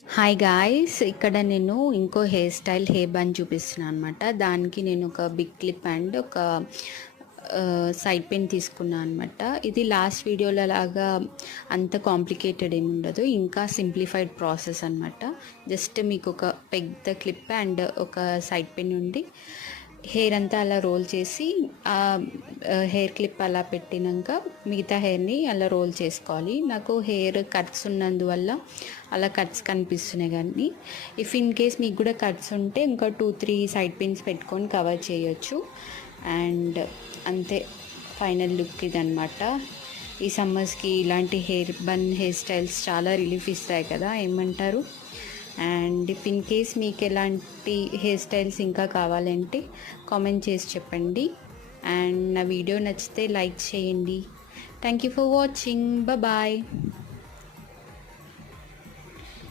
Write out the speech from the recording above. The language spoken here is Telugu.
హాయ్ గాయ్స్, ఇక్కడ నేను ఇంకో హెయిర్ స్టైల్ హెయిర్ బన్ చూపిస్తున్నాను అనమాట. దానికి నేను ఒక బిగ్ క్లిప్ అండ్ ఒక సైడ్ పిన్ తీసుకున్నాను అనమాట. ఇది లాస్ట్ వీడియోలో లాగా అంత కాంప్లికేటెడ్ ఏమి ఉండదు, ఇంకా సింప్లిఫైడ్ ప్రాసెస్ అనమాట. జస్ట్ మీకు ఒక పెద్ద క్లిప్ అండ్ ఒక సైడ్ పిన్ ఉండి హెయిర్ అంతా అలా రోల్ చేసి హెయిర్ క్లిప్ అలా పెట్టినాక మిగతా హెయిర్ని అలా రోల్ చేసుకోవాలి. నాకు హెయిర్ కట్స్ ఉన్నందువల్ల అలా కట్స్ కనిపిస్తున్నాయి. కానీ ఇఫ్ ఇన్ కేస్ మీకు కూడా కట్స్ ఉంటే ఇంకా 2-3 సైడ్ పిన్స్ పెట్టుకొని కవర్ చేయొచ్చు. అండ్ అంతే, ఫైనల్ లుక్ ఇదనమాట. ఈ సమ్మర్స్కి ఇలాంటి హెయిర్ స్టైల్స్ చాలా రిలీఫ్ ఇస్తాయి కదా, ఏమంటారు? అండ్ ఇఫ్ ఇన్ కేస్ మీకు ఎలాంటి హెయిర్ స్టైల్స్ ఇంకా కావాలంటే కామెంట్ చేసి చెప్పండి. అండ్ నా వీడియో నచ్చితే లైక్ చేయండి. Thank you for watching. Bye.